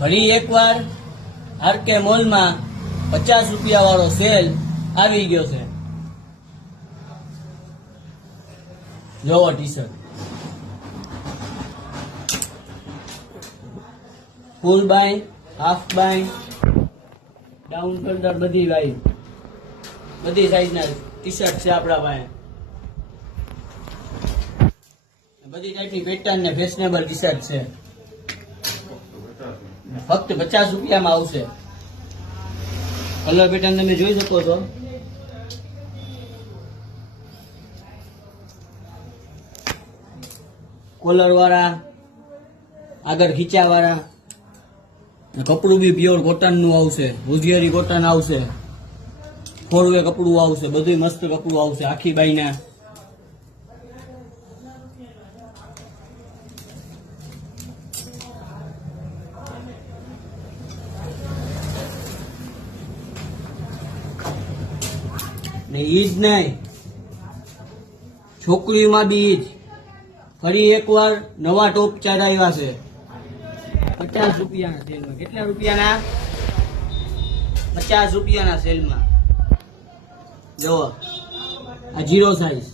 ફરી એકવાર આરકે મોલમાં 50 રૂપિયા વાળો સેલ આવી ગયો છે. જોવો ટી શર્ટ ફૂલ બાય, હાફ બાય, ડાઉન કલર, બધી લાઈન, બધી સાઈઝના ટી શર્ટ છે આપણા પાસે. બધી ટાઈપની પેટર્ન ને ફેશનેબલ ટી શર્ટ છે. ફક્ત 50 રૂપિયામાં આવશે. કલર પેટર્ન તમે જોઈ શકો છો. કોલર વાળા, આગળ ખીચા વાળા, કપડું બી પ્યોર કોટન નું આવશે, હોશિયારી કોટન આવશે, ફોરવે કપડું આવશે, બધું મસ્ત કપડું આવશે આખી બાઈના. ને ઈ જ નહીં, છોકરીઓમાં બી ઈ જ. ફરી એકવાર નવા ટોપ ચાર આવ્યા છે 50 રૂપિયાના સેલમાં. કેટલા રૂપિયાના? 50 રૂપિયાના સેલમાં. જો આ 0 સાઈઝ,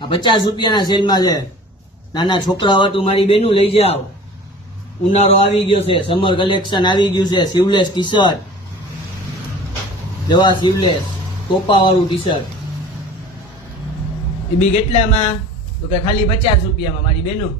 આ 50 રૂપિયાના સેલમાં છે. નાના છોકરા વાટું મારી બેનું લઈ જાવ. ઉનાળો આવી ગયો છે, સમર કલેક્શન આવી ગયું છે. સીવલેસ ટી શર્ટ, જવા સીવલેસ ટોપા વાળું ટી શર્ટ. એ બી કેટલામાં? તો કે ખાલી 50 રૂપિયામાં મારી બેનું.